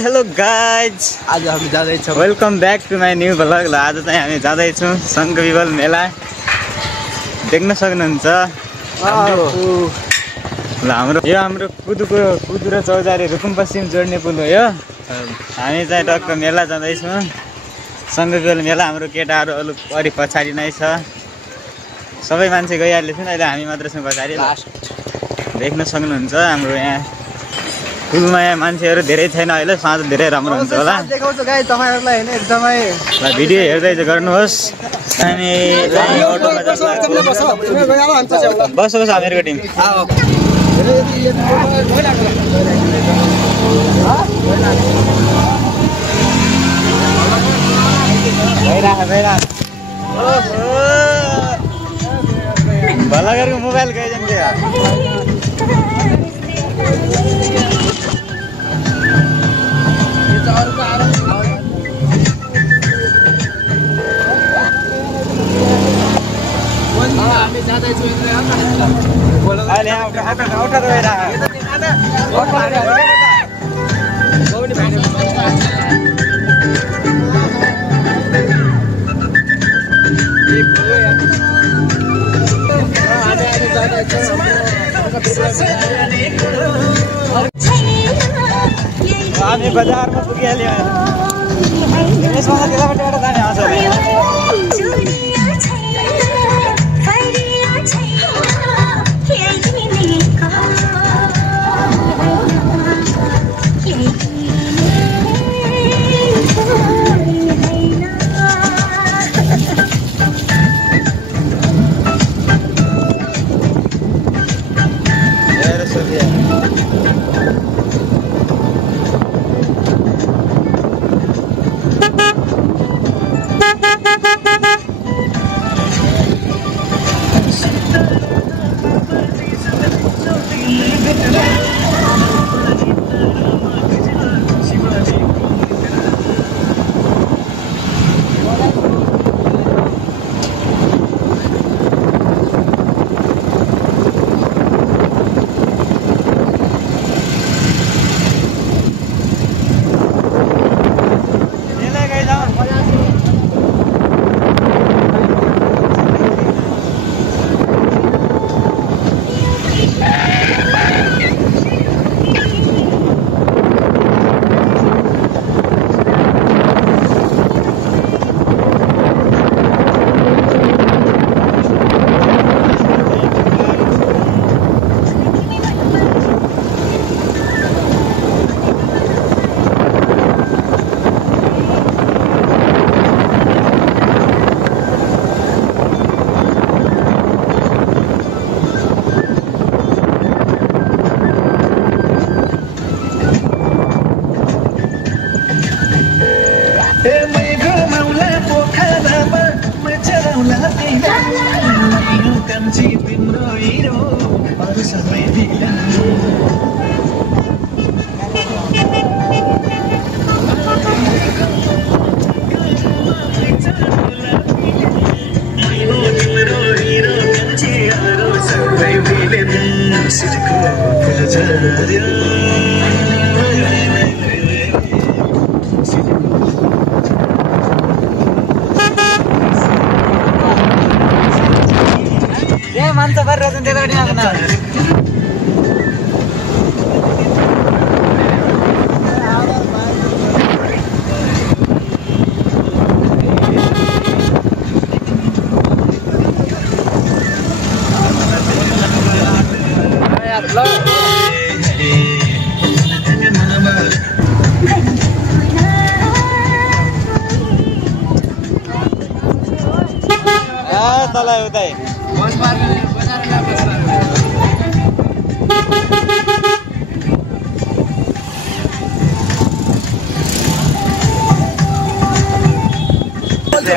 Hello guys, आज हामी जाँदैछौँ। Welcome back to my new vlog. ल आज चाहिँ हामी जाँदैछौँ सङ्घ विवल मेला देख्न सक्नुहुन्छ। ल हाम्रो कुदु र चौजारी रुकुम पश्चिम जोड्ने पुल हो यो। हामी चाहिँ टक्क मेला जाँदैछौँ सङ्घ विवल मेला। हाम्रो केटाहरू अलि पछाडि नै छ, सबै मान्छे गइहाल्ने छन्, अहिले हामी मात्र छौँ पछाडि। देख्न सक्नुहुन्छ हाम्रो यहाँ पुलमा यहाँ मान्छेहरू धेरै छैन अहिले, साँझ धेरै राम्रो हुन्छ होला। देखाउँछु गाइस तपाईहरुलाई हैन एकदमै। ल भिडियो हेर्दै गर्नुहोस्। हामी बस हामीहरूको टिम भलागरको मोबाइल गइजान्छ। हामी बजारमा पुगिहाल्यौँ। यसमा त्यतापट्टि जाने आउँछ। मान्छे गरेर त्यतापट्टि आउँदैन। तल उतै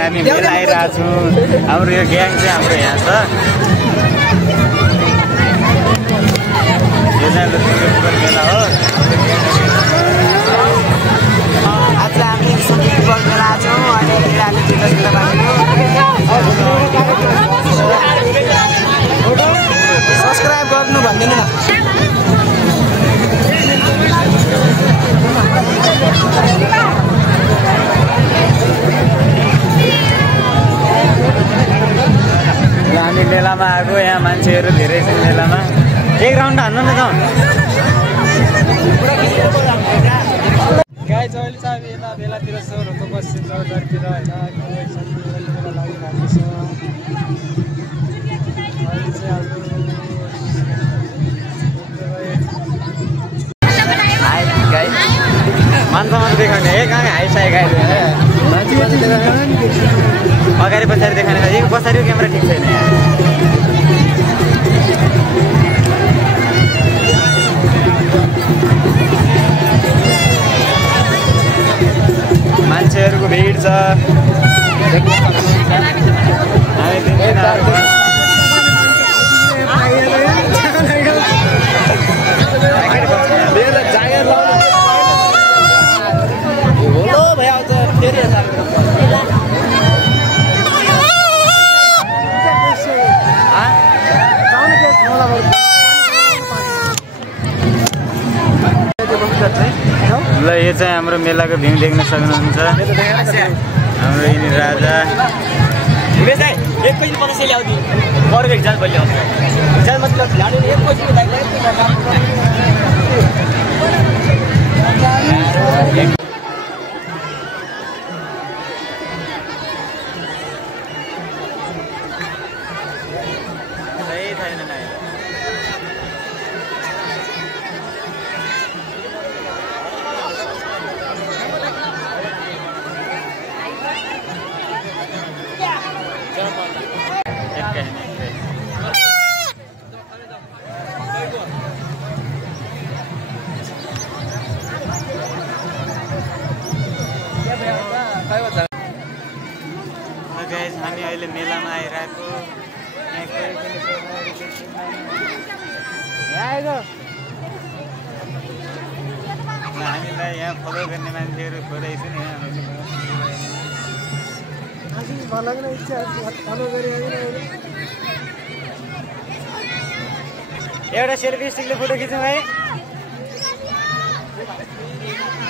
हामी मेला आइरहेको छौँ। हाम्रो यो ग्याङ चाहिँ हाम्रो यहाँ छ। यो चाहिँ मेला हो। आज हामी मेला छौँ। सब्सक्राइब गर्नु भनिदिनु न। मेलामा आएको यहाँ मान्छेहरू धेरै छन् मेलामा एक राउन्ड हान्नु न जाउँ गाई चाहिँ अहिले चाहिँ यता बेलातिर सहरहरूको पश्चिम चौधरीतिर होइन मेला लागिरहेको छ अहिले चाहिँ मान्छे देखाउने है कहाँ हाइसाइ गाई अगाडि पछाडि देखाउने यो पछाडिको क्यामेरा ठिक छैन मान्छेहरूको भिड छ ल यो चाहिँ हाम्रो मेलाको भ्यू देख्न सक्नुहुन्छ हाम्रो यिनी राजा हामी अहिले मेलामा आइरहेको हामीलाई यहाँ फलो गर्ने मान्छेहरू थोरै छन् एउटा सेल्फी स्टिकले फोटो खिच्नु भाइ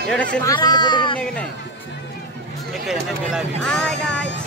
एउटा सेल्फी स्टिकले फोटो खिच्ने कि नै एकैजना मेला भिड